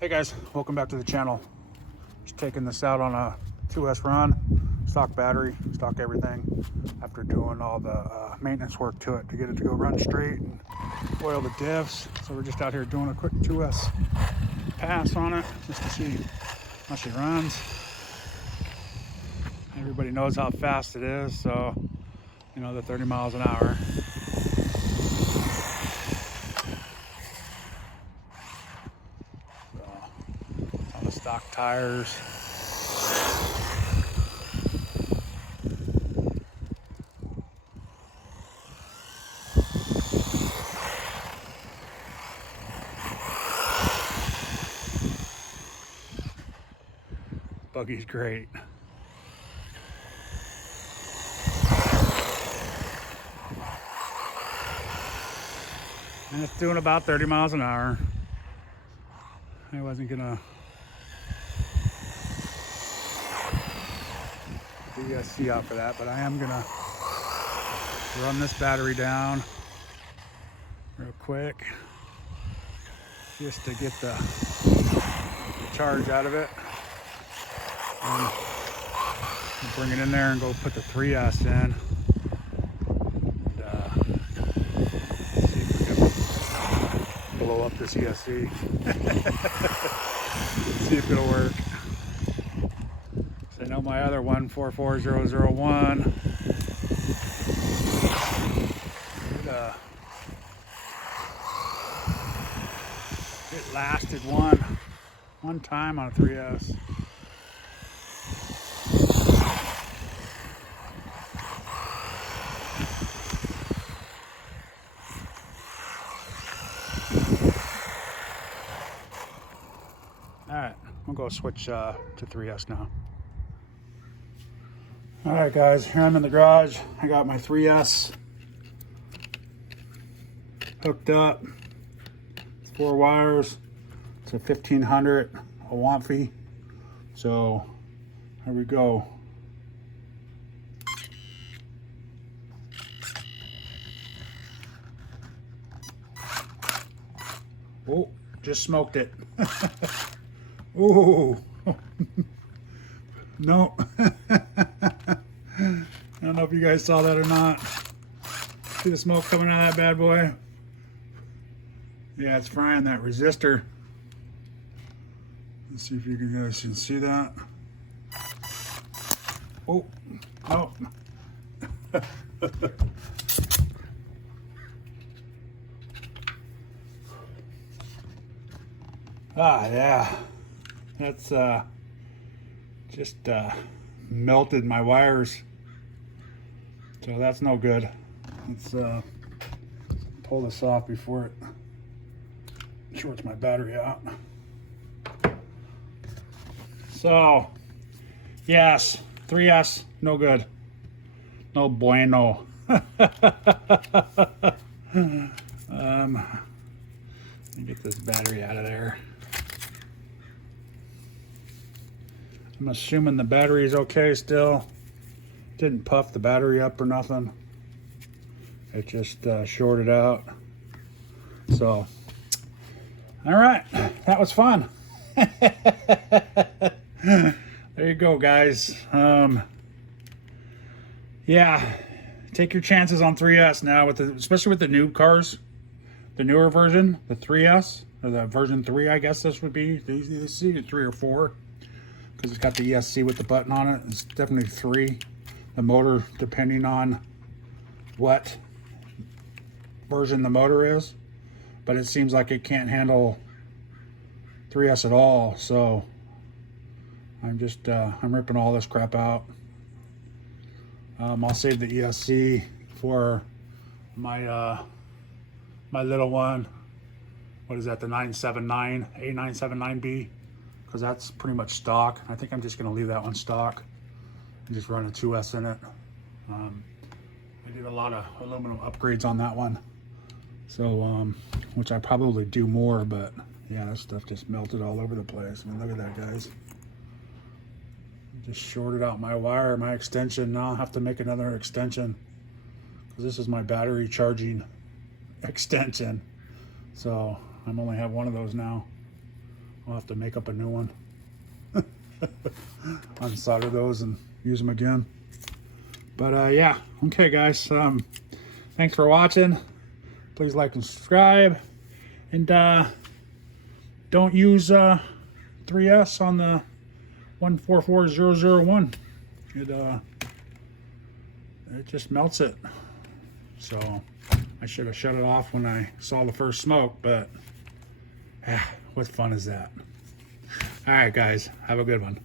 Hey guys, welcome back to the channel. Just taking this out on a 2S run, stock battery, stock everything, after doing all the maintenance work to it to get it to go run straight and oil the diffs. So we're just out here doing a quick 2S pass on it just to see how she runs. Everybody knows how fast it is, so you know, the 30 miles an hour. On the stock tires. Buggy's great. And it's doing about 30 miles an hour. I wasn't gonna put the ESC out for that, but I am gonna run this battery down real quick just to get the charge out of it. And bring it in there and go put the 3S in. See if we can blow up this ESC. See if it'll work. So I know my other one, 44001, it lasted one time on a 3S. Alright, we'll go switch to 3S now. Alright guys, here I'm in the garage. I got my 3S hooked up. It's 4 wires. It's a 1500 a watt fee. So here we go. Oh, just smoked it. Ooh. No. I don't know if you guys saw that or not. See the smoke coming out of that bad boy? Yeah, it's frying that resistor. Let's see if you guys can see that. Oh, oh. Ah, yeah. That's just melted my wires. So that's no good. Let's pull this off before it shorts my battery out. So, yes, 3S, no good. No bueno. Let me get this battery out of there. I'm assuming the battery is okay still. Didn't puff the battery up or nothing. It just shorted out. So, all right, that was fun. There you go, guys. Yeah, take your chances on 3S now, with especially with the new cars, the newer version, the 3S, or the version 3, I guess this would be. They see 3 or 4, because it's got the ESC with the button on it. It's definitely 3. The motor, depending on what version the motor is, but it seems like it can't handle 3S at all. So I'm just I'm ripping all this crap out. I'll save the ESC for my my little one. What is that, the 979 A979B, because that's pretty much stock. I think I'm just going to leave that one stock and just run a 2S in it. I did a lot of aluminum upgrades on that one, so which I probably do more, but yeah, that stuff just melted all over the place. I mean, look at that, guys. Just shorted out my wire, my extension. Now I'll have to make another extension, because this is my battery charging extension. So I'm only have one of those now. I'll have to make up a new one. Unsolder those and use them again. But yeah, okay guys, thanks for watching. Please like and subscribe, and don't use 3S on the 144001. It just melts it. So I should have shut it off when I saw the first smoke, but what fun is that? All right guys, have a good one.